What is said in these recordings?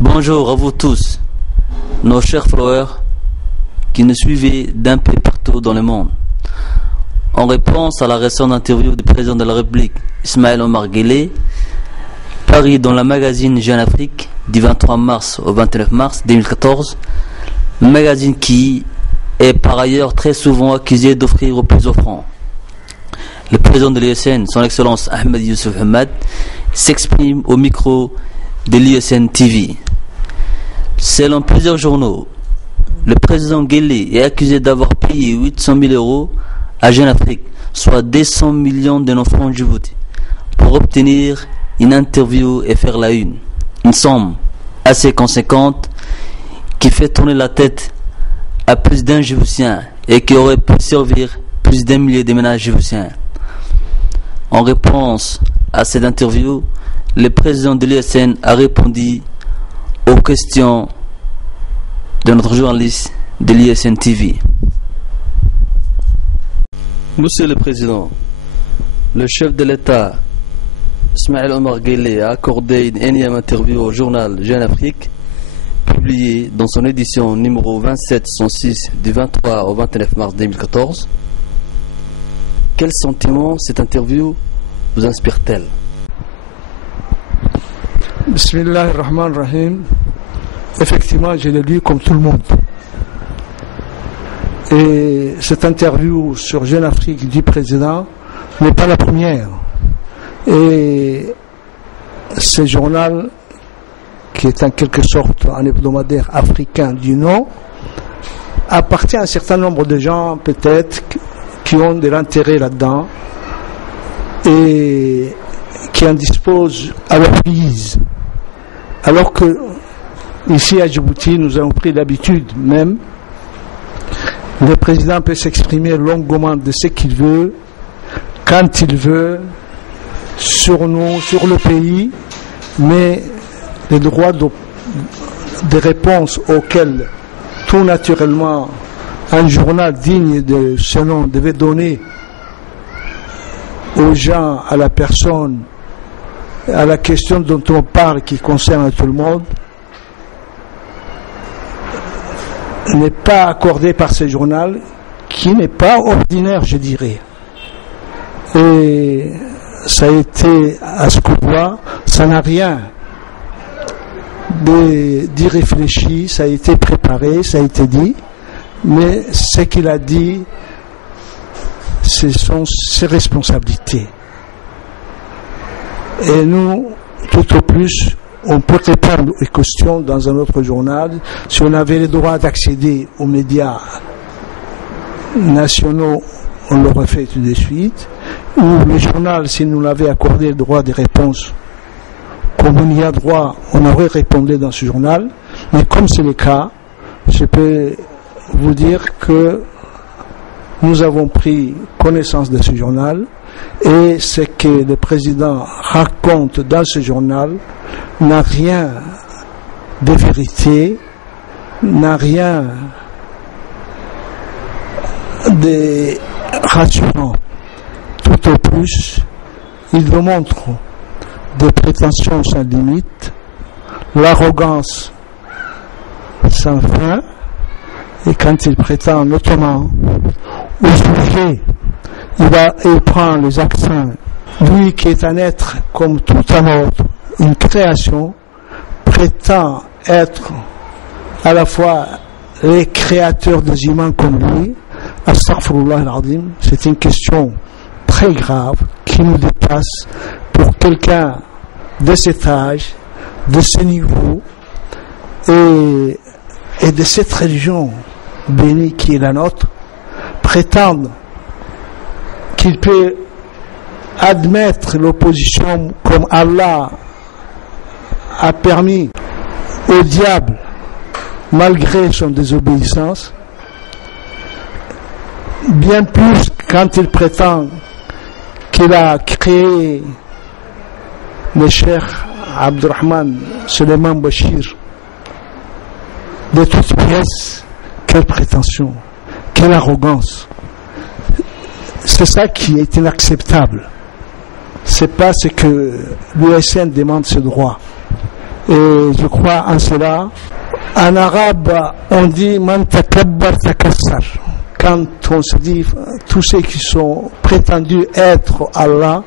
Bonjour à vous tous, nos chers frères qui nous suivez d'un peu partout dans le monde. En réponse à la récente interview du président de la République, Ismaël Omar Guelleh, paru dans le magazine Jeune Afrique du 23 mars au 29 mars 2014, magazine qui est par ailleurs très souvent accusé d'offrir aux plus offrants. Le président de l'USN, son Excellence Ahmed Youssouf Hamad, s'exprime au micro de l'USN TV. Selon plusieurs journaux, le président Guelleh est accusé d'avoir payé 800 000 euros à Jeune Afrique, soit 200 millions de nos francs Djibouti, pour obtenir une interview et faire la une. Une somme assez conséquente qui fait tourner la tête à plus d'un Djiboutien et qui aurait pu servir plus d'un millier de ménages djiboutiens. En réponse à cette interview, le président de l'USN a répondu aux questions de notre journaliste de l'USN TV. Monsieur le Président, le chef de l'État, Ismaël Omar Guelleh, a accordé une énième interview au journal Jeune Afrique, publiée dans son édition numéro 2706 du 23 au 29 mars 2014. Quel sentiment cette interview vous inspire-t-elle? Bismillahirrahmanirrahim. Effectivement, je l'ai lu comme tout le monde. Et cette interview sur Jeune Afrique du président n'est pas la première. Et ce journal, qui est en quelque sorte un hebdomadaire africain du nom, appartient à un certain nombre de gens peut-être qui ont de l'intérêt là-dedans et qui en disposent à leur guise. Alors que ici à Djibouti, nous avons pris l'habitude même, le président peut s'exprimer longuement de ce qu'il veut, quand il veut, sur nous, sur le pays, mais les droits de réponse auxquels tout naturellement un journal digne de ce nom devait donner aux gens, à la personne, à la question dont on parle qui concerne tout le monde, n'est pas accordé par ce journal qui n'est pas ordinaire, je dirais. Et ça a été, à ce qu'on voit, ça n'a rien d'irréfléchi, ça a été préparé, ça a été dit, mais ce qu'il a dit, ce sont ses responsabilités. Et nous, tout au plus, on peut répondre aux questions dans un autre journal. Si on avait le droit d'accéder aux médias nationaux, on l'aurait fait tout de suite. Ou le journal, si nous l'avait accordé le droit de réponse, comme on y a droit, on aurait répondu dans ce journal. Mais comme c'est le cas, je peux vous dire que nous avons pris connaissance de ce journal et ce que le président raconte dans ce journal n'a rien de vérité, n'a rien de rassurant. Tout au plus, il nous montre des prétentions sans limite, l'arrogance sans fin, et quand il prétend notamment au sujet, il prend les accents. Lui qui est un être comme tout un autre, une création, prétend être à la fois les créateurs des humains comme lui. Astaghfirullah al-Azim, c'est une question très grave qui nous dépasse pour quelqu'un de cet âge, de ce niveau et de cette religion bénie qui est la nôtre, prétendre qu'il peut admettre l'opposition comme Allah a permis au diable malgré son désobéissance, bien plus quand il prétend qu'il a créé le cheikh Abdurrahman Suleiman Bachir de toutes pièces. Quelle prétention, quelle arrogance. C'est ça qui est inacceptable. C'est pas ce que l'USN demande ce droit. Et je crois en cela. En arabe, on dit man takabbar takassar. Quand on se dit tous ceux qui sont prétendus être Allah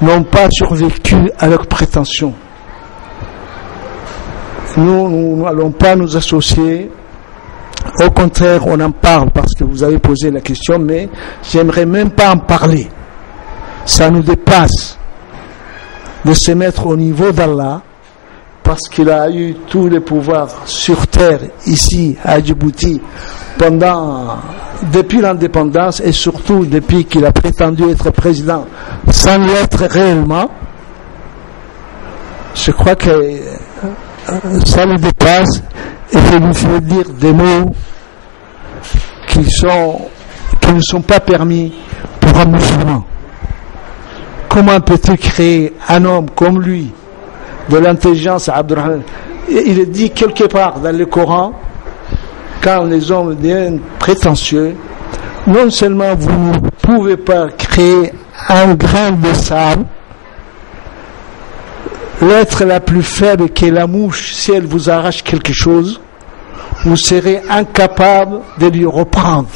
n'ont pas survécu à leurs prétentions. Nous n'allons pas nous associer. Au contraire, on en parle parce que vous avez posé la question, mais j'aimerais même pas en parler. Ça nous dépasse de se mettre au niveau d'Allah parce qu'il a eu tous les pouvoirs sur terre, ici, à Djibouti, depuis l'indépendance et surtout depuis qu'il a prétendu être président sans l'être réellement. Je crois que ça le dépasse et je lui fais dire des mots qui ne sont pas permis pour un musulman. Comment peut-il créer un homme comme lui, de l'intelligence, Abdurrahman? Il est dit quelque part dans le Coran, quand les hommes deviennent prétentieux, non seulement vous ne pouvez pas créer un grain de sable, l'être la plus faible qui est la mouche, si elle vous arrache quelque chose, vous serez incapable de lui reprendre.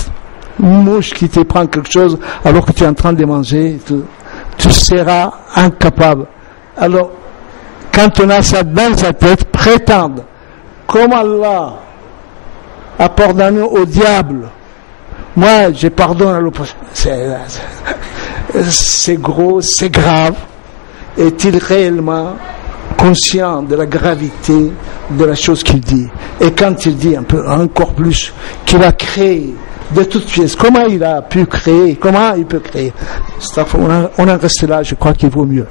Une mouche qui te prend quelque chose alors que tu es en train de manger, tu seras incapable. Alors, quand on a ça dans sa tête, prétendre, comme Allah a pardonné au diable, moi je pardonne à l'opposé. C'est gros, c'est grave. Est-il réellement conscient de la gravité de la chose qu'il dit? Et quand il dit un peu encore plus qu'il a créé de toutes pièces, comment il a pu créer, comment il peut créer? On en reste là, je crois qu'il vaut mieux.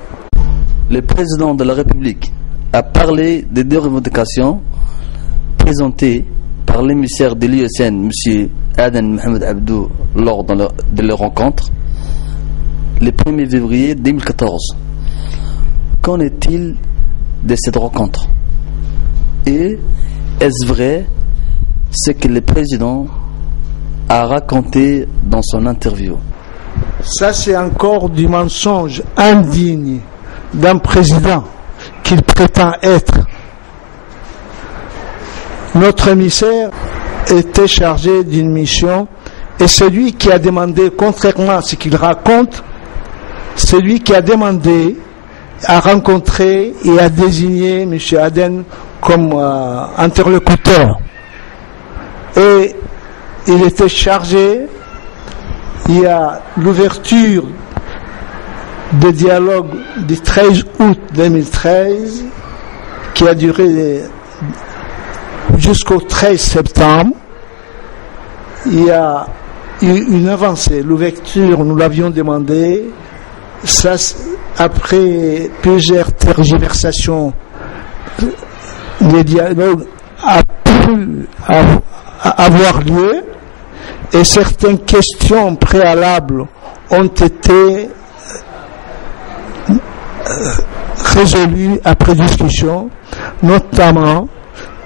Le président de la République a parlé des deux revendications présentées par l'émissaire de l'USN, M. Aden Mohamed Abdou, lors de leur rencontre le 1er février 2014. Qu'en est-il de cette rencontre? Et est-ce vrai ce que le président a raconté dans son interview? Ça, c'est encore du mensonge indigne d'un président qu'il prétend être. Notre émissaire était chargé d'une mission et celui qui a demandé, contrairement à ce qu'il raconte, celui qui a demandé a rencontré et a désigné M. Aden comme interlocuteur. Et il était chargé, il y a l'ouverture de dialogue du 13 août 2013 qui a duré jusqu'au 13 septembre. Il y a eu une avancée. L'ouverture, nous l'avions demandé. Ça, après plusieurs tergiversations, le dialogue a pu avoir lieu et certaines questions préalables ont été résolues après discussion, notamment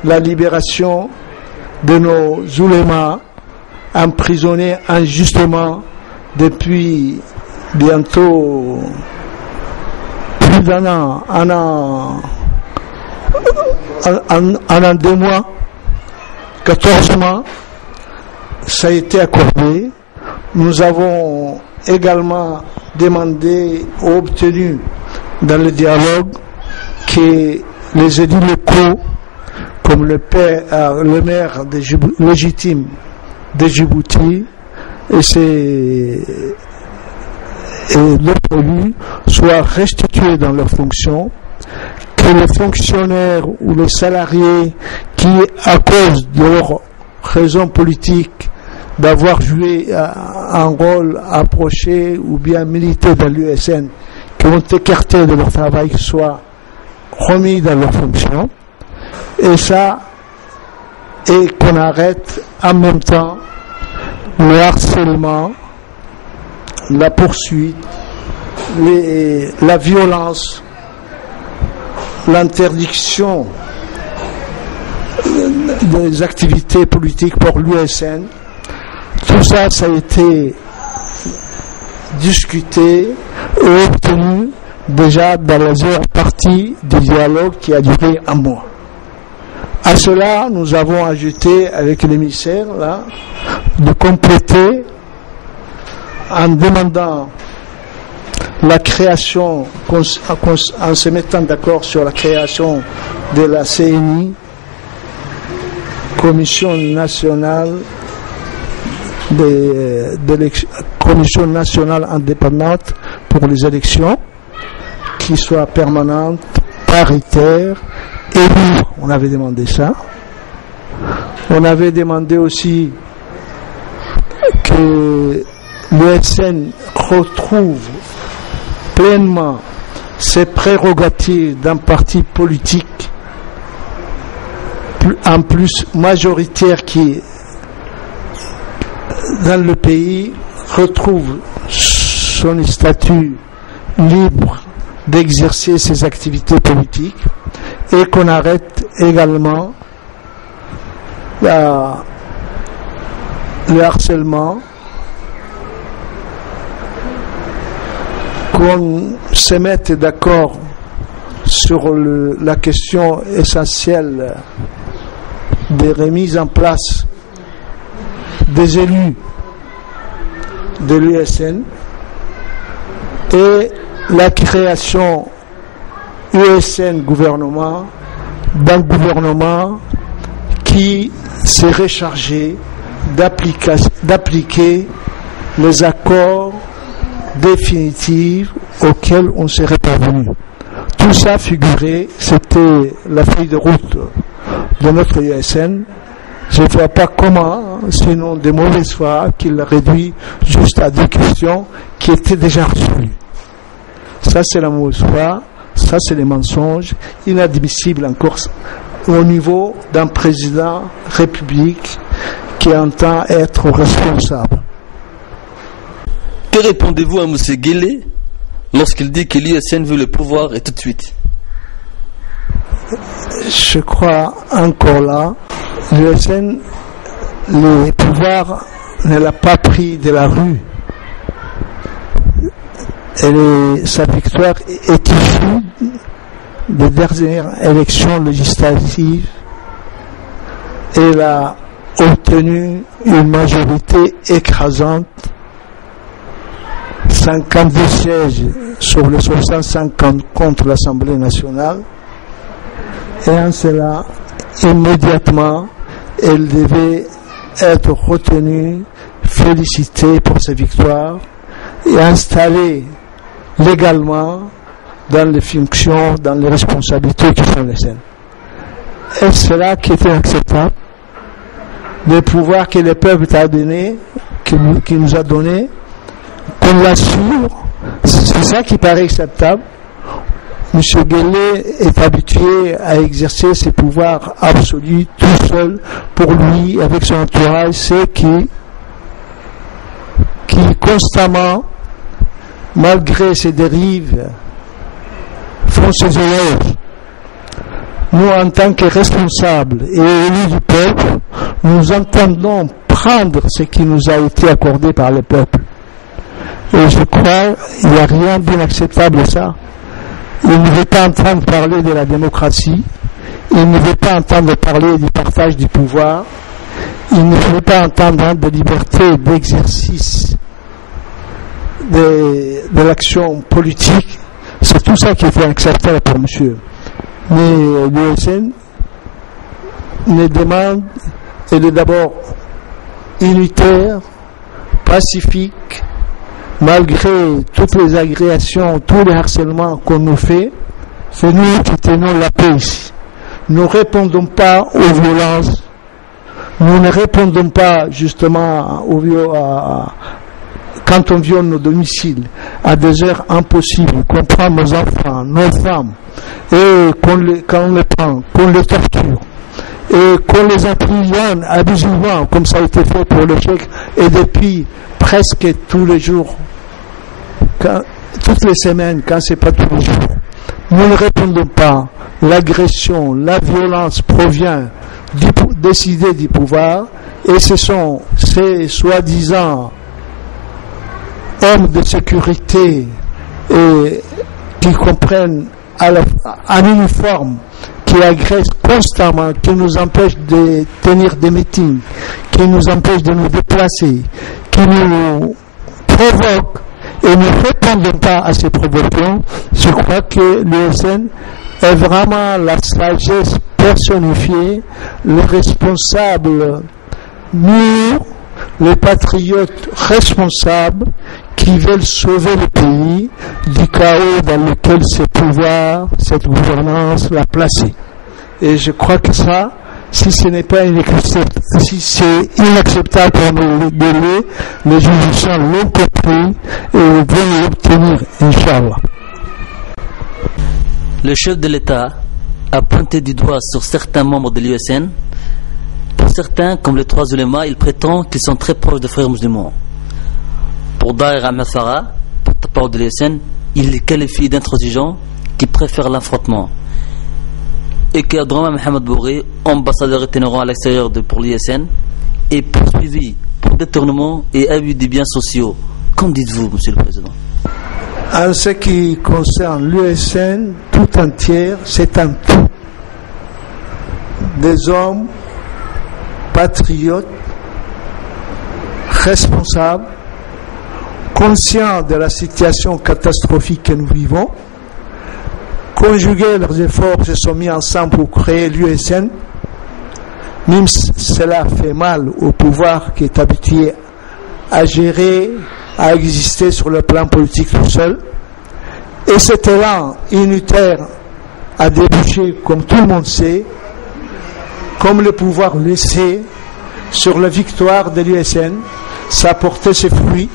la libération de nos oulémas emprisonnés injustement depuis bientôt plus d'un an, un an, 2 mois, 14 mois, ça a été accordé. Nous avons également demandé ou obtenu dans le dialogue que les élus locaux, comme le maire légitime de Djibouti et d'autres élus soient restitués dans leurs fonctions, que les fonctionnaires ou les salariés qui, à cause de leurs raisons politiques, d'avoir joué un rôle approché ou bien milité dans l'USN, qui ont écarté de leur travail, soient remis dans leurs fonctions. Et ça, et qu'on arrête en même temps le harcèlement, la poursuite, la violence, l'interdiction des activités politiques pour l'USN. Tout ça, ça a été discuté et obtenu déjà dans la deuxième partie du dialogue qui a duré un mois. À cela, nous avons ajouté avec l'émissaire là, de compléter en demandant la création, en se mettant d'accord sur la création de la CNI, Commission nationale Commission nationale indépendante pour les élections, qui soit permanente, paritaire et libre. On avait demandé ça. On avait demandé aussi que l'USN retrouve pleinement ses prérogatives d'un parti politique en plus majoritaire qui dans le pays retrouve son statut libre d'exercer ses activités politiques et qu'on arrête également le harcèlement, qu'on se mette d'accord sur la question essentielle des remises en place des élus de l'USN et la création USN gouvernement d'un gouvernement qui serait chargé d'appliquer les accords définitifs auxquels on serait parvenu. Tout ça figurait, c'était la feuille de route de notre USN. Je ne vois pas comment, sinon de mauvaise foi, qu'il réduit juste à 2 questions qui étaient déjà résolues. Ça, c'est la mauvaise foi, ça, c'est les mensonges, inadmissibles encore au niveau d'un président république qui entend être responsable. Que répondez-vous à M. Guélé lorsqu'il dit que l'USN veut le pouvoir et tout de suite? Je crois encore là, l'USN, le pouvoir ne l'a pas pris de la rue. Sa victoire est issue des dernières élections législatives. Elle a obtenu une majorité écrasante, 52 sièges sur les 65 contre l'Assemblée nationale. Et en cela, immédiatement, elle devait être retenue, félicitée pour sa victoire et installée légalement dans les fonctions, dans les responsabilités qui sont les siennes. Et c'est là qui était acceptable, le pouvoir que le peuple a donné, qui nous a donné, qu'on l'assure, c'est ça qui paraît acceptable. M. Guélé est habitué à exercer ses pouvoirs absolus tout seul, pour lui, avec son entourage, c'est qui constamment, malgré ses dérives, font ses éloges. Nous, en tant que responsables et élus du peuple, nous entendons prendre ce qui nous a été accordé par le peuple. Et je crois qu'il n'y a rien d'inacceptable à ça. Il ne veut pas entendre parler de la démocratie, il ne veut pas entendre parler du partage du pouvoir, il ne veut pas entendre de liberté d'exercice de l'action politique. C'est tout ça qui est acceptable pour monsieur. Mais l'USN ne demande, elle est d'abord unitaire, pacifique, malgré toutes les agréations, tous les harcèlements qu'on nous fait, c'est nous qui tenons la paix ici. Nous ne répondons pas aux violences, nous ne répondons pas justement quand on viole nos domiciles à des heures impossibles, qu'on prend nos enfants, nos femmes, et quand on les prend, qu'on les torture, et qu'on les emprisonne abusivement, comme ça a été fait pour le Tchèque, et depuis presque tous les jours, toutes les semaines, quand c'est pas tous les jours. Nous ne répondons pas. L'agression, la violence provient des idées du pouvoir, et ce sont ces soi-disant hommes de sécurité et qui comprennent un uniforme qui agresse constamment, qui nous empêche de tenir des meetings, qui nous empêche de nous déplacer, qui nous provoque et ne répondons pas à ces provocations, je crois que l'USN est vraiment la sagesse personnifiée, les responsables mûrs, les patriotes responsables qui veulent sauver le pays du chaos dans lequel ce pouvoir, cette gouvernance l'a placé. Et je crois que ça, si ce n'est pas si c'est inacceptable pour nous donner, les juridictions l'ont compris et vont l'obtenir, Inch'Allah. Le chef de l'État a pointé du doigt sur certains membres de l'USN. Pour certains, comme les trois ulémas, il prétend qu'ils sont très proches des frères musulmans. Pour Daher Amassara, porte-parole de l'USN, il les qualifie d'intransigeants qui préfèrent l'affrontement. Et que Abdourahmane Mohamed Bouré, ambassadeur itinérant à l'extérieur pour l'USN, est poursuivi pour détournement et abus des biens sociaux. Qu'en dites-vous, Monsieur le Président? En ce qui concerne l'USN tout entière, c'est un tout. Des hommes patriotes, responsables, conscients de la situation catastrophique que nous vivons, conjuguer leurs efforts, se sont mis ensemble pour créer l'USN, même si cela fait mal au pouvoir qui est habitué à gérer, à exister sur le plan politique tout seul. Et cet élan unitaire a débouché, comme tout le monde sait, comme le pouvoir laissé sur la victoire de l'USN, ça a porté ses fruits.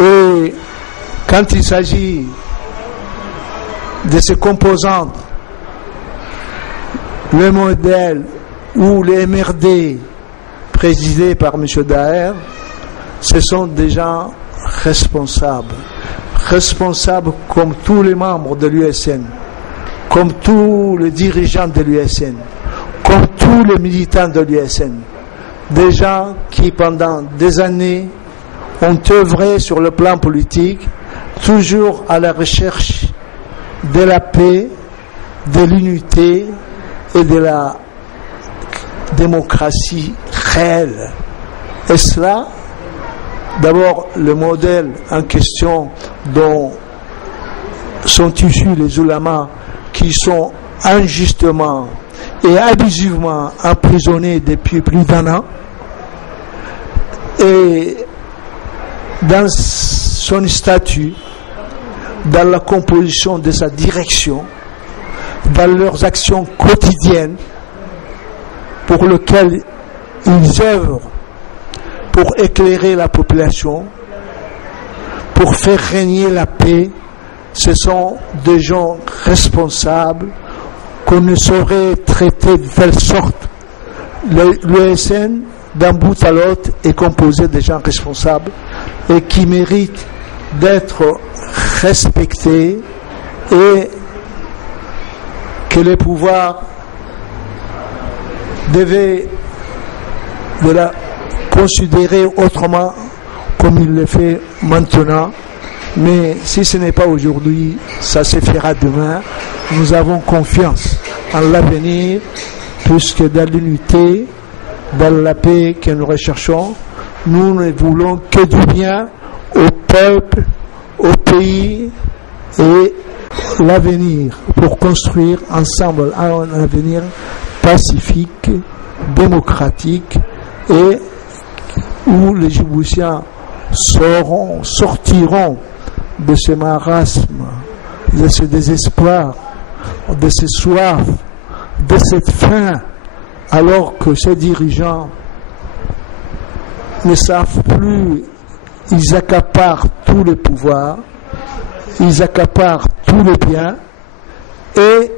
Et quand il s'agit de ces composantes, le modèle ou les MRD présidés par M. Daher, ce sont des gens responsables comme tous les membres de l'USN, comme tous les dirigeants de l'USN, comme tous les militants de l'USN, des gens qui pendant des années ont œuvré sur le plan politique, toujours à la recherche de la paix, de l'unité et de la démocratie réelle. Et cela, d'abord, le modèle en question dont sont issus les ulamas qui sont injustement et abusivement emprisonnés depuis plus d'1 an, et dans son statut, dans la composition de sa direction, dans leurs actions quotidiennes pour lesquelles ils œuvrent pour éclairer la population, pour faire régner la paix, ce sont des gens responsables qu'on ne saurait traiter de telle sorte. L'USN, d'un bout à l'autre, est composé de gens responsables et qui méritent d'être respectés et que les pouvoirs devaient de la considérer autrement comme il le fait maintenant. Mais si ce n'est pas aujourd'hui, ça se fera demain. Nous avons confiance en l'avenir, puisque dans l'unité, dans la paix que nous recherchons, nous ne voulons que du bien au peuple, au pays et l'avenir, pour construire ensemble un avenir pacifique, démocratique et où les Djiboutiens sortiront de ce marasme, de ce désespoir, de ce soif, de cette faim, alors que ces dirigeants ne savent plus, ils accaparent tout le pouvoir, ils accaparent tout le bien et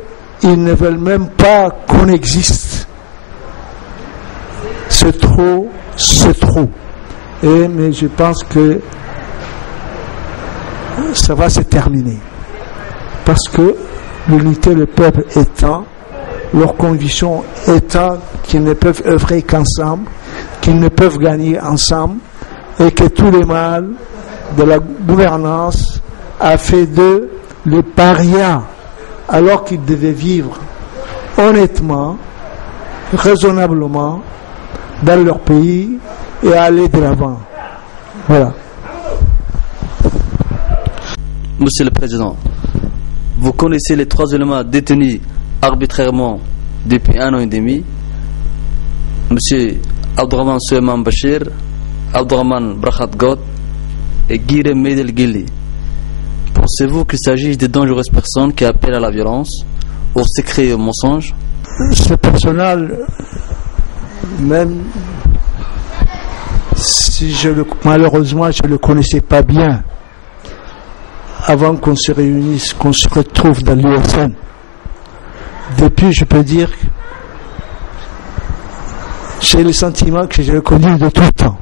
ils ne veulent même pas qu'on existe. C'est trop, c'est trop. Mais je pense que ça va se terminer. Parce que l'unité du peuple étant, leur conviction étant qu'ils ne peuvent œuvrer qu'ensemble, qu'ils ne peuvent gagner ensemble, et que tous les mal de la gouvernance a fait d'eux les parias, alors qu'ils devaient vivre honnêtement, raisonnablement, dans leur pays et aller de l'avant. Voilà. Monsieur le Président, vous connaissez les 3 éléments détenus arbitrairement depuis 1 an et demi. Monsieur Abdourahmane Souleymane Bachir, Abdourahmane Brachat God et Guirem Medel Gili. Pensez-vous qu'il s'agit de dangereuses personnes qui appellent à la violence, au secret et au mensonge? Ce personnel, même si malheureusement je ne le connaissais pas bien, avant qu'on se réunisse, qu'on se retrouve dans l'USN, depuis, je peux dire, j'ai le sentiment que je le connais de tout le temps.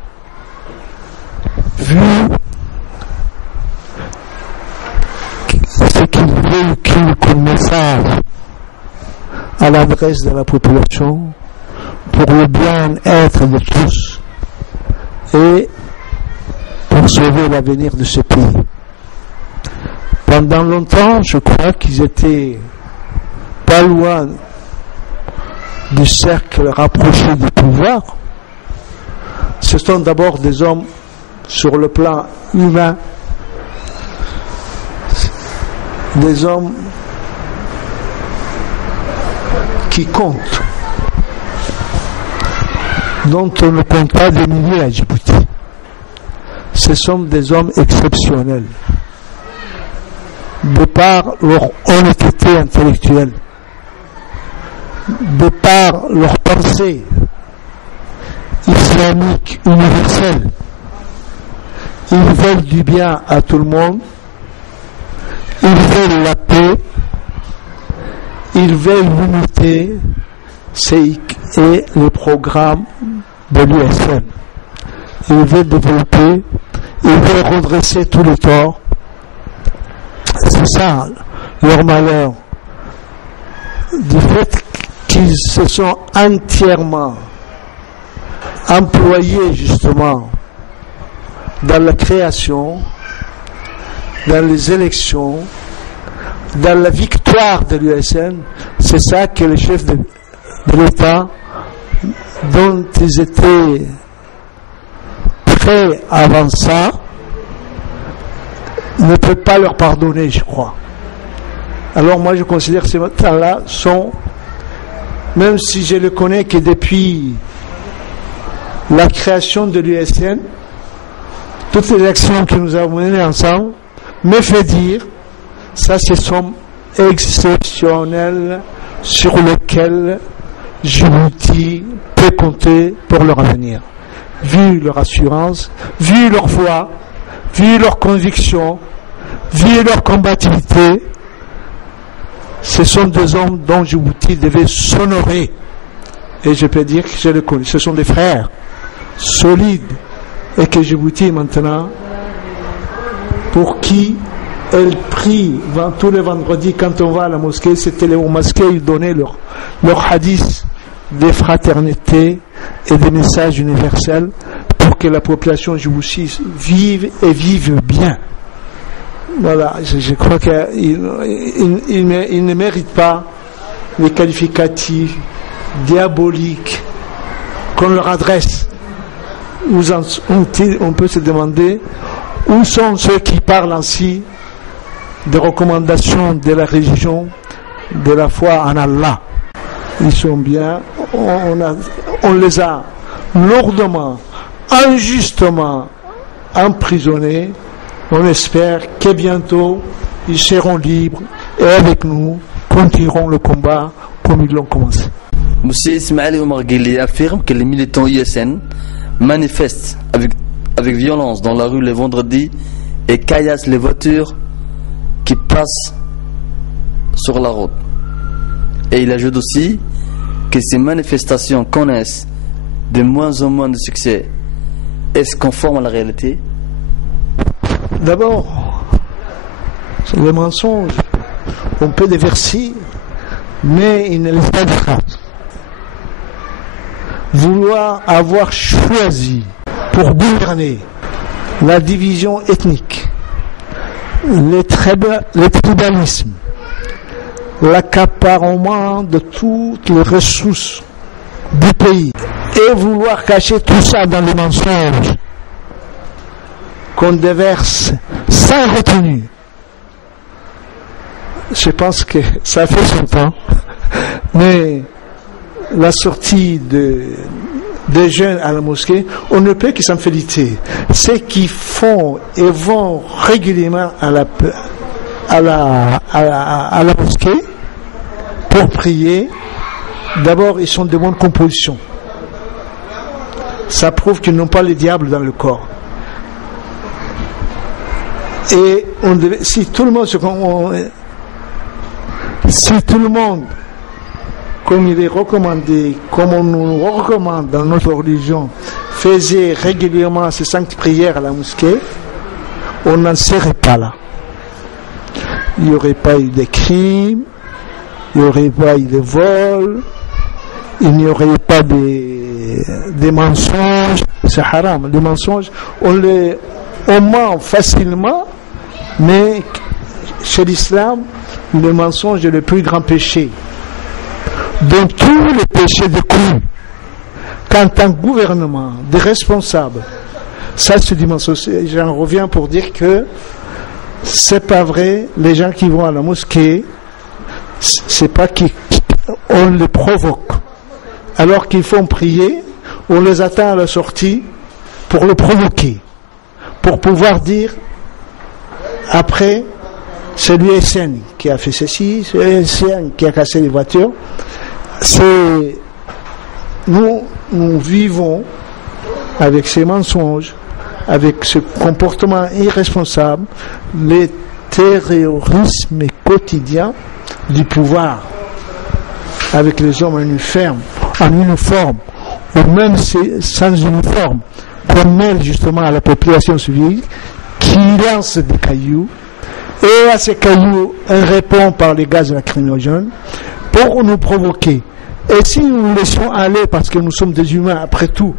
Vu ce qu'il véhicule comme message à l'adresse de la population pour le bien-être de tous et pour sauver l'avenir de ce pays. Pendant longtemps, je crois qu'ils étaient pas loin du cercle rapproché du pouvoir. Ce sont d'abord des hommes sur le plan humain, des hommes qui comptent, dont on ne compte pas des milliers à Djibouti. Ce sont des hommes exceptionnels, de par leur honnêteté intellectuelle, de par leur pensée islamique universelle. Ils veulent du bien à tout le monde, ils veulent la paix, ils veulent l'unité et le programme de l'USN. Ils veulent développer, ils veulent redresser tous les torts. C'est ça leur malheur, du fait qu'ils se sont entièrement employés justement dans la création, dans les élections, dans la victoire de l'USN. C'est ça que les chefs de l'État, dont ils étaient prêts avant ça, ne peut pas leur pardonner, je crois. Alors moi je considère que ces gens-là sont, même si je le connais que depuis la création de l'USN, toutes les actions que nous avons menées ensemble me fait dire, ça ce sont exceptionnels sur lesquels Djibouti peut compter pour leur avenir. Vu leur assurance, vu leur foi, vu leur conviction, vu leur combativité, ce sont des hommes dont Djibouti devait s'honorer. Et je peux dire que je les connais. Ce sont des frères solides. Et que Djibouti maintenant, pour qui elle prie tous les vendredis quand on va à la mosquée, c'était les mosquées, ils donnaient leur hadith des fraternités et des messages universels pour que la population djiboutite vive et vive bien. Voilà, je crois qu'il ne mérite pas les qualificatifs diaboliques qu'on leur adresse. On peut se demander où sont ceux qui parlent ainsi des recommandations de la religion, de la foi en Allah. Ils sont bien, on les a lourdement, injustement emprisonnés. On espère que bientôt ils seront libres et avec nous continueront le combat comme ils l'ont commencé. M. Ismaël Omar Guelleh affirme que les militants ISN manifestent avec violence dans la rue les vendredis et caillassent les voitures qui passent sur la route. Et il ajoute aussi que ces manifestations connaissent de moins en moins de succès. Est-ce conforme à la réalité? D'abord, c'est le mensonge. On peut déverser, mais il ne laisse pas de traces. Vouloir avoir choisi pour gouverner la division ethnique, le tribalisme, l'accaparement de toutes les ressources du pays et vouloir cacher tout ça dans les mensonges qu'on déverse sans retenue. Je pense que ça fait son temps, mais la sortie des jeunes à la mosquée, on ne peut que s'en féliciter. Ceux qui font et vont régulièrement à la mosquée pour prier, d'abord ils sont de bonne composition. Ça prouve qu'ils n'ont pas le diable dans le corps. Et si tout le monde, comme il est recommandé, comme on nous recommande dans notre religion, faisait régulièrement ces 5 prières à la mosquée, on n'en serait pas là. Il n'y aurait pas eu de crimes, il n'y aurait pas eu de vols, il n'y aurait pas des mensonges. C'est haram. Les mensonges, on ment facilement, mais chez l'islam, le mensonge est le plus grand péché. Donc tous les péchés découlent quand un gouvernement, des responsables, ça c'est du mensonge. J'en reviens pour dire que c'est pas vrai, les gens qui vont à la mosquée, c'est pas qu'on les provoque. Alors qu'ils font prier, on les attend à la sortie pour le provoquer, pour pouvoir dire après, c'est l'USN qui a fait ceci, c'est l'USN qui a cassé les voitures. Nous vivons avec ces mensonges, avec ce comportement irresponsable, les terrorismes quotidiens du pouvoir, avec les hommes en uniforme, ou même sans uniforme, qu'on mêle justement à la population civile, qui lance des cailloux, et à ces cailloux, on répond par les gaz lacrymogènes pour nous provoquer. Et si nous nous laissons aller, parce que nous sommes des humains après tout,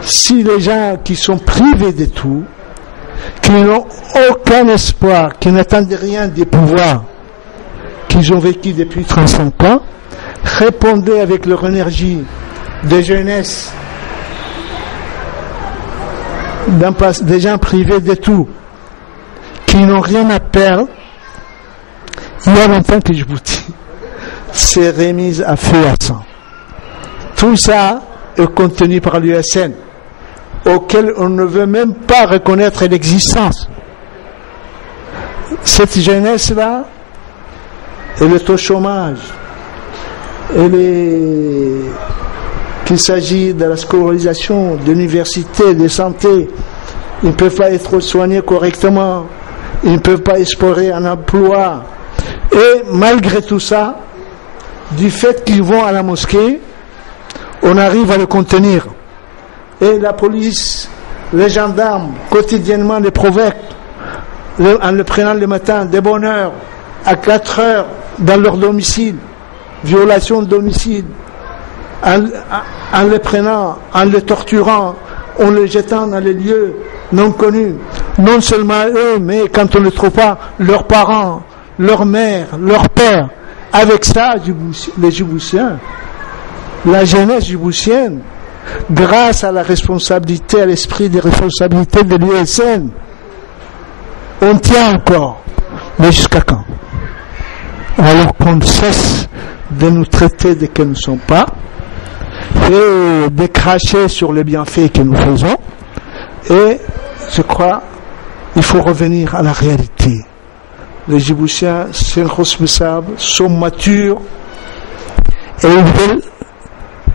si les gens qui sont privés de tout, qui n'ont aucun espoir, qui n'attendent rien des pouvoirs qu'ils ont vécu depuis 35 ans, répondaient avec leur énergie de jeunesse, des gens privés de tout, qui n'ont rien à perdre. Il y a longtemps que je vous dis, c'est remise à feu à sang. Tout ça est contenu par l'USN, auquel on ne veut même pas reconnaître l'existence. Cette jeunesse-là, elle est au chômage. Qu'il s'agit de la scolarisation, de l'université, de santé, ils ne peuvent pas être soignés correctement, ils ne peuvent pas explorer un emploi. Et malgré tout ça, du fait qu'ils vont à la mosquée, on arrive à le contenir. Et la police, les gendarmes, quotidiennement les provoquent, en le prenant le matin, de bonne heure, à 4 heures, dans leur domicile, violation de domicile, en les prenant, en les torturant, en les jetant dans les lieux non connus. Non seulement eux, mais quand on ne trouve pas leurs parents, leur mère, leur père. Avec ça, les Djiboutiens, la jeunesse djiboutienne, grâce à la responsabilité, à l'esprit de responsabilité de l'USN, on tient encore. Mais jusqu'à quand? Alors qu'on cesse de nous traiter de que nous ne sommes pas, et de cracher sur les bienfaits que nous faisons. Et je crois il faut revenir à la réalité. Les Djiboutiens sont responsables, sont matures, et ils veulent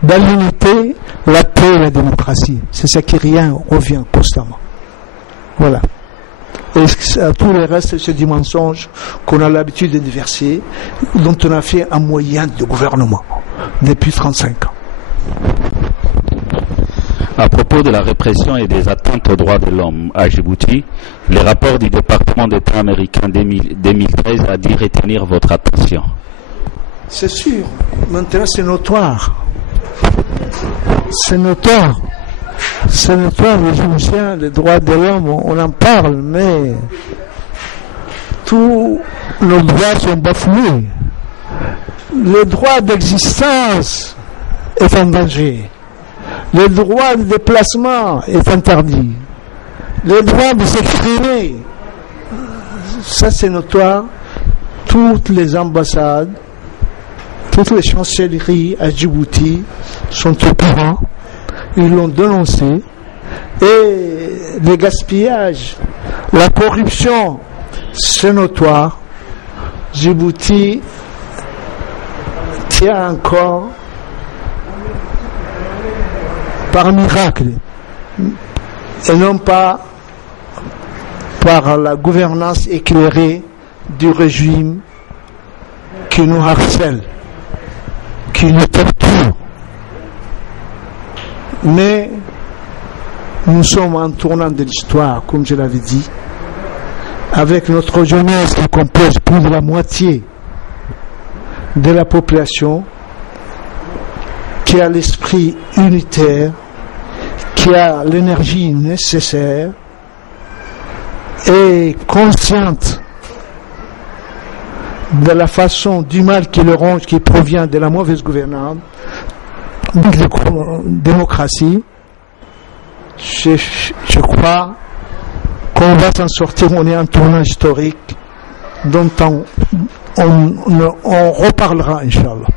dans l'unité, la paix et la démocratie. C'est ça qui revient constamment. Voilà. Et à tout le reste, c'est du mensonge qu'on a l'habitude de déverser, dont on a fait un moyen de gouvernement depuis 35 ans. À propos de la répression et des atteintes aux droits de l'homme à Djibouti, le rapport du département d'État américain 2013 a dit retenir votre attention. C'est sûr. Maintenant, c'est notoire. C'est notoire. c'est notoire, les Djiboutiens, les droits de l'homme, on en parle, mais tous nos droits sont bafoués. Le droit d'existence est en danger. Le droit de déplacement est interdit. Le droit de s'exprimer, ça c'est notoire. Toutes les ambassades, toutes les chancelleries à Djibouti sont au courant. Ils l'ont dénoncé. Et le gaspillage, la corruption, c'est notoire. Djibouti tient encore par miracle et non pas par la gouvernance éclairée du régime qui nous harcèle, qui nous torture. Mais nous sommes en tournant de l'histoire, comme je l'avais dit, avec notre jeunesse qui compose plus de la moitié de la population, qui a l'esprit unitaire, qui a l'énergie nécessaire et consciente de la façon du mal qui le ronge, qui provient de la mauvaise gouvernance, de la démocratie. Je crois qu'on va s'en sortir. On est en tournant historique dont on reparlera, Inch'Allah.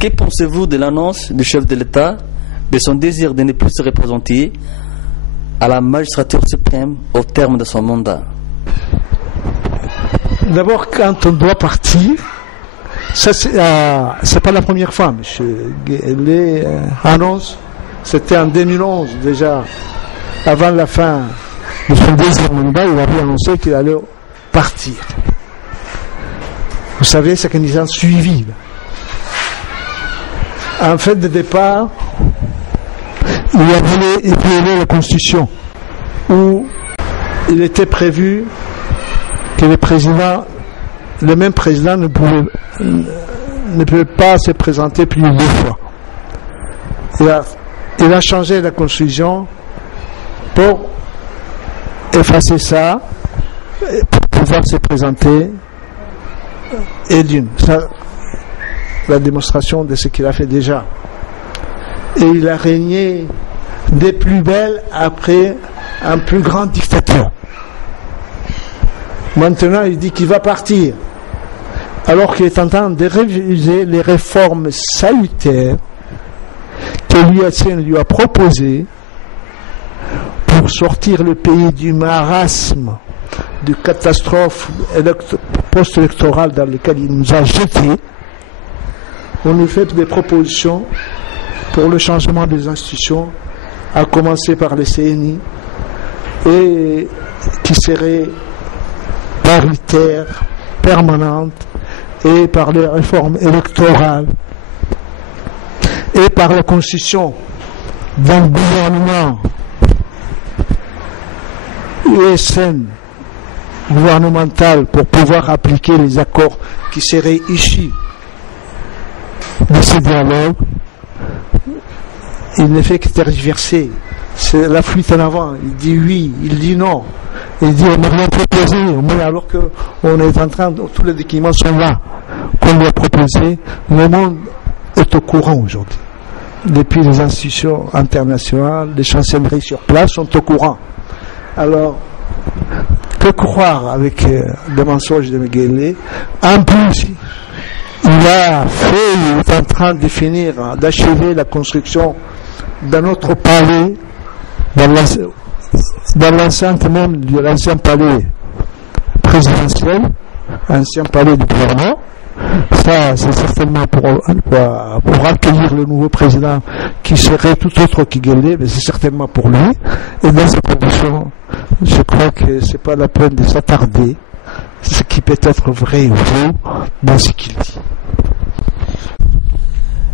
Que pensez-vous de l'annonce du chef de l'État de son désir de ne plus se représenter à la magistrature suprême au terme de son mandat? D'abord, quand on doit partir, ça c'est pas la première fois. Monsieur Guelleh annonce, c'était en 2011 déjà, avant la fin de son deuxième mandat, il avait annoncé qu'il allait partir. Vous savez, c'est qu'ils ont suivi. En fait, de départ, il avait violé la Constitution, où il était prévu que le même président ne pouvait pas se présenter plus de 2 fois. Il a changé la Constitution pour effacer ça, pour pouvoir se présenter et la démonstration de ce qu'il a fait déjà. Et il a régné des plus belles après un plus grand dictateur. Maintenant, il dit qu'il va partir, alors qu'il est en train de réviser les réformes salutaires que l'UACN lui a proposées pour sortir le pays du marasme, de catastrophe post-électorale dans laquelle il nous a jetés. On nous fait des propositions pour le changement des institutions, à commencer par les CNI, et qui seraient paritaires, permanentes, et par les réformes électorales, et par la constitution d'un gouvernement USN gouvernemental pour pouvoir appliquer les accords qui seraient issus de ce dialogue. Il ne fait que tergiverser. C'est la fuite en avant. Il dit oui, il dit non. Il dit on n'a rien proposé, alors qu'on est en train, tous les documents sont là, qu'on lui a proposé. Le monde est au courant aujourd'hui. Depuis les institutions internationales, les chancelleries sur place sont au courant. Alors, que croire avec les mensonges de Guelleh? En plus, il est en train de finir, d'achever la construction d'un autre palais, dans l'enceinte même de l'ancien palais présidentiel, ancien palais du gouvernement. Ça, c'est certainement pour accueillir le nouveau président qui serait tout autre que Guelleh, mais c'est certainement pour lui. Et dans ces conditions, je crois que c'est pas la peine de s'attarder, ce qui peut être vrai ou faux dans ce qu'il dit.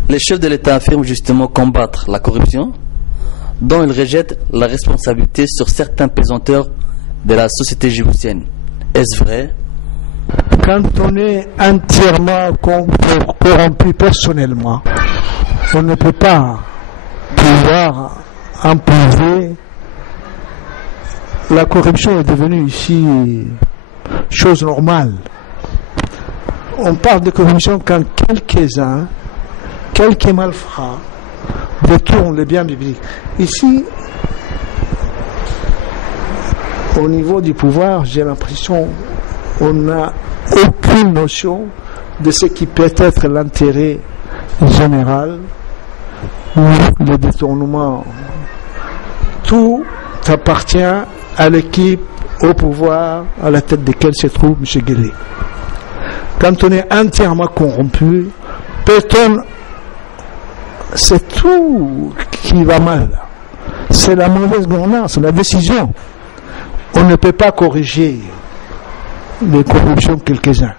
Les chefs de l'État affirment justement combattre la corruption, dont ils rejettent la responsabilité sur certains pesanteurs de la société djiboutienne. Est-ce vrai? Quand on est entièrement corrompu personnellement, on ne peut pas pouvoir employés. La corruption est devenue ici chose normale. On parle de corruption quand quelques-uns, quelques malfrats, détournent les biens publics. Ici, au niveau du pouvoir, j'ai l'impression qu'on n'a aucune notion de ce qui peut être l'intérêt général ou le détournement. Tout appartient à l'équipe, au pouvoir, à la tête desquels se trouve M. Guélé. Quand on est entièrement corrompu, c'est tout qui va mal. C'est la mauvaise gouvernance, la décision. On ne peut pas corriger les corruptions de quelques-uns.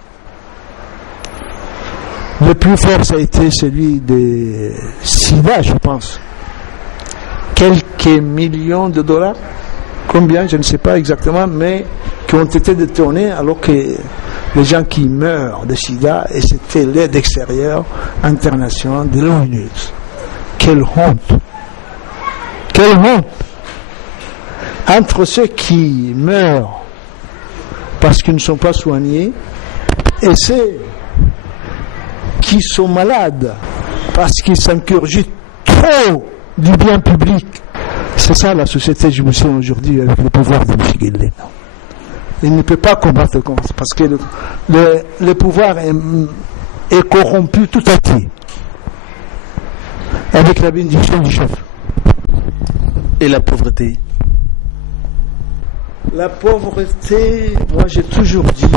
Le plus fort, ça a été celui de SIDA, je pense. Quelques millions de dollars. Combien, je ne sais pas exactement, mais qui ont été détournés alors que les gens qui meurent de SIDA, et c'était l'aide extérieure internationale de l'ONU. Quelle honte! Quelle honte! Entre ceux qui meurent parce qu'ils ne sont pas soignés et ceux qui sont malades parce qu'ils s'ingurgitent trop du bien public. C'est ça la société djiboutienne aujourd'hui avec le pouvoir de M. Guélé. Il ne peut pas combattre contre parce que le pouvoir est corrompu tout à fait avec la bénédiction du chef. Et la pauvreté? La pauvreté, moi j'ai toujours dit,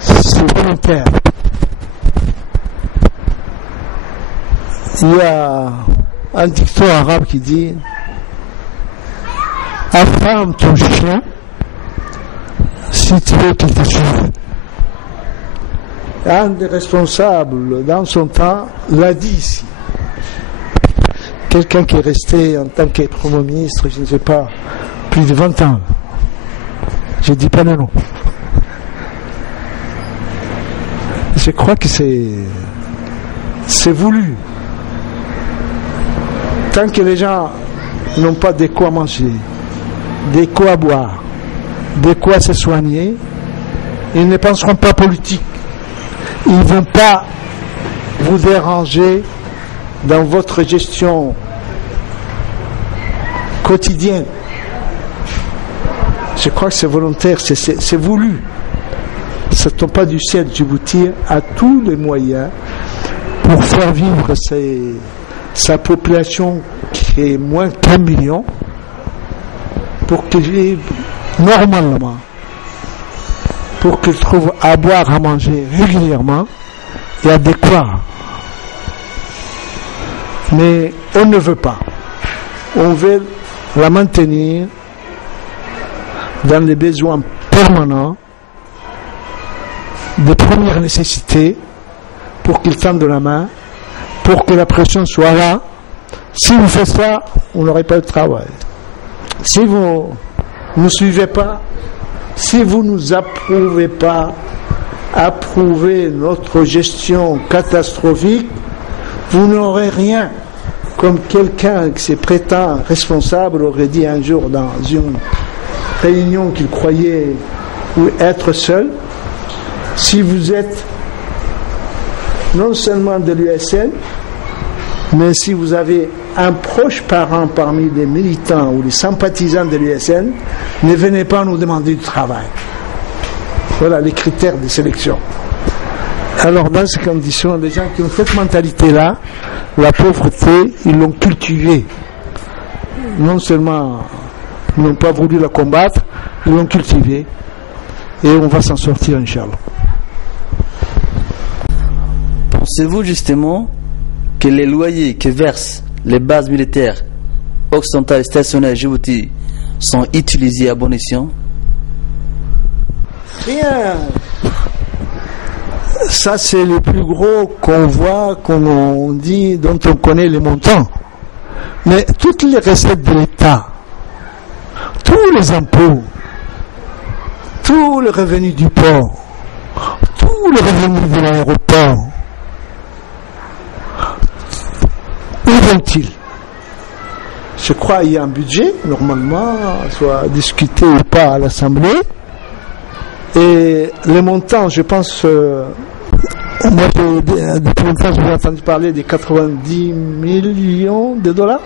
c'est volontaire. Il y a un dicton arabe qui dit « Affame ton chien si tu veux qu'il te suive ». Un des responsables, dans son temps, l'a dit ici. Quelqu'un qui est resté en tant que Premier ministre, je ne sais pas, plus de 20 ans. Je ne dis pas le nom. Je crois que c'est voulu. Tant que les gens n'ont pas de quoi manger, de quoi boire, de quoi se soigner, ils ne penseront pas politique. Ils ne vont pas vous déranger dans votre gestion quotidienne. Je crois que c'est volontaire, c'est voulu. Ça ne tombe pas du ciel. Djibouti a tous les moyens pour faire vivre sa population qui est moins qu'1 million, pour qu'il vive normalement, pour qu'il trouve à boire, à manger régulièrement et adéquat. Mais on ne veut pas. On veut la maintenir dans les besoins permanents de première nécessité pour qu'ils tendent la main, pour que la pression soit là. Si vous faites ça, on n'aurait pas de travail. Si vous ne suivez pas, si vous ne nous approuvez pas, approuvez notre gestion catastrophique, vous n'aurez rien. Comme quelqu'un qui se prétend responsable aurait dit un jour dans une réunion qu'il croyait être seul, si vous êtes non seulement de l'USN, mais si vous avez un proche parent parmi les militants ou les sympathisants de l'USN, ne venez pas nous demander du travail. Voilà les critères de sélection. Alors dans ces conditions, les gens qui ont cette mentalité-là, la pauvreté, ils l'ont cultivée. Non seulement ils n'ont pas voulu la combattre, ils l'ont cultivée. Et on va s'en sortir, Inch'Allah. Pensez-vous justement que les loyers que versent les bases militaires occidentales stationnées à Djibouti sont utilisés à bon escient? Rien. Ça, c'est le plus gros convoi qu'on dit, dont on connaît les montants. Mais toutes les recettes de l'État, tous les impôts, tous les revenus du port, tous les revenus de l'aéroport, où vont-ils? je crois qu'il y a un budget, normalement, soit discuté ou pas à l'Assemblée. Et les montants, je pense, moi, depuis longtemps, j'ai entendu parler des 90 millions de dollars,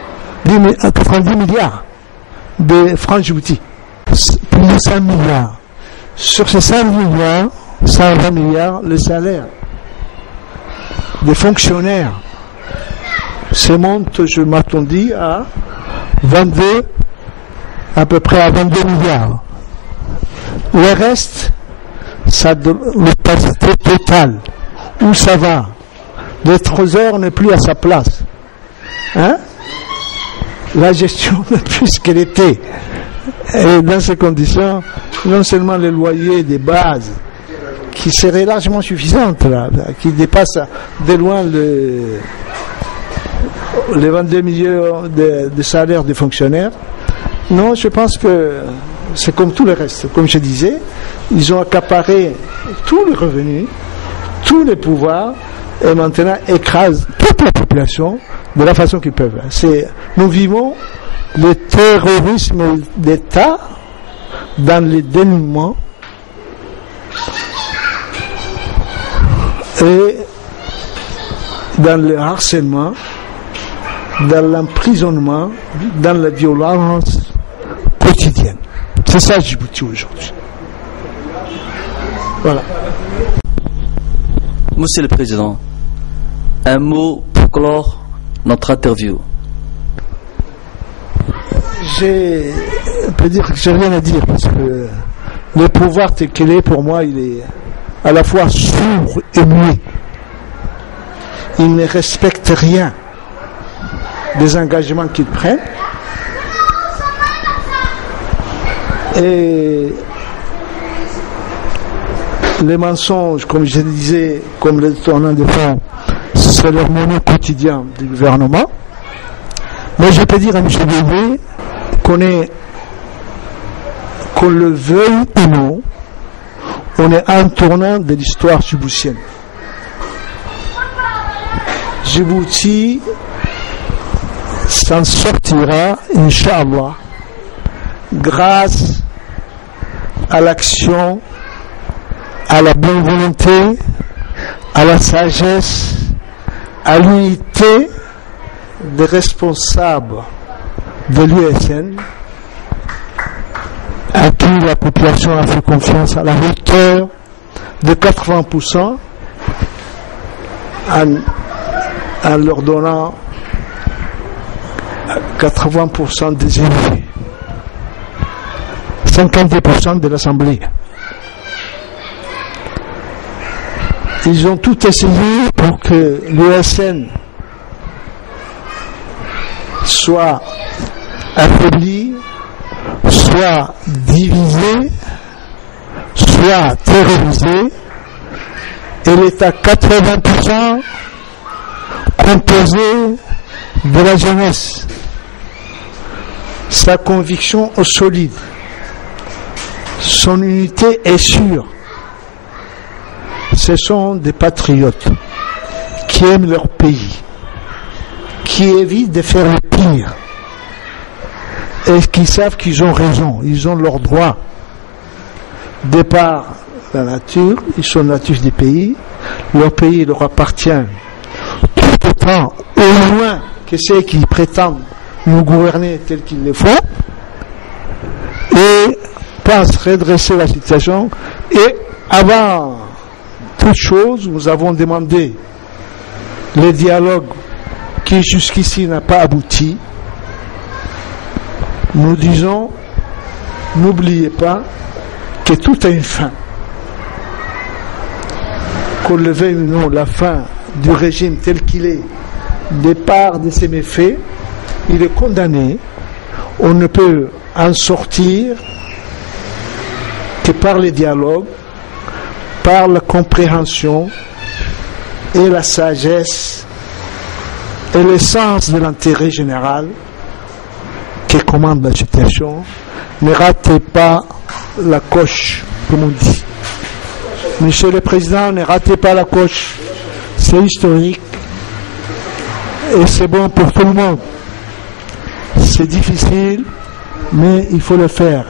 90 milliards de francs Djibouti, plus de 100 milliards. Sur ces 100 milliards, 120 milliards, le salaire des fonctionnaires se monte, je m'attendais à 22, à peu près à 22 milliards. Le reste, ça l'opacité totale. Où ça va? Le trésor n'est plus à sa place. Hein? La gestion n'est plus ce qu'elle était. Et dans ces conditions, non seulement les loyers des bases, qui seraient largement suffisantes, là, qui dépassent de loin les 22 millions de salaires des fonctionnaires. Non, je pense que c'est comme tout le reste. Comme je disais, ils ont accaparé tous les revenus, tous les pouvoirs, et maintenant écrasent toute la population de la façon qu'ils peuvent. Nous vivons le terrorisme d'État dans le dénuement et dans le harcèlement, dans l'emprisonnement, dans la violence quotidienne. C'est ça Djibouti aujourd'hui. Voilà. Monsieur le Président, un mot pour clore notre interview. Je peux dire que j'ai rien à dire parce que le pouvoir tel qu'il est, pour moi, il est à la fois sourd et muet. Il ne respecte rien des engagements qu'ils prennent. Et les mensonges, comme je disais, comme le tournant de fonds, c'est leur monnaie quotidienne du gouvernement. Mais je peux dire à M. Bébé qu'on le veuille ou non, on est à un tournant de l'histoire djiboutienne. Djibouti s'en sortira, Inch'Allah, grâce à l'action, à la bonne volonté, à la sagesse, à l'unité des responsables de l'USN, à qui la population a fait confiance à la hauteur de 80%, en leur donnant 80% des élus, 52% de l'Assemblée. Ils ont tout essayé pour que l'USN soit affaibli, soit divisé, soit terrorisé. Elle est à 80% composée de la jeunesse. Sa conviction est solide. Son unité est sûre. Ce sont des patriotes qui aiment leur pays, qui évitent de faire le pire et qui savent qu'ils ont raison, ils ont leurs droits. De par la nature, ils sont natifs du pays, leur pays leur appartient tout autant au loin que ceux qui prétendent nous gouverner tel qu'ils le font, et pensent redresser la situation. Et avant toute chose, nous avons demandé le dialogue qui jusqu'ici n'a pas abouti. Nous disons, n'oubliez pas que tout a une fin. Qu'on le veuille ou non, la fin du régime tel qu'il est, départ de ses méfaits, il est condamné. On ne peut en sortir que par le dialogue, par la compréhension et la sagesse et le sens de l'intérêt général qui commande la situation. Ne ratez pas la coche, comme on dit. Monsieur le Président, ne ratez pas la coche. C'est historique et c'est bon pour tout le monde. C'est difficile, mais il faut le faire.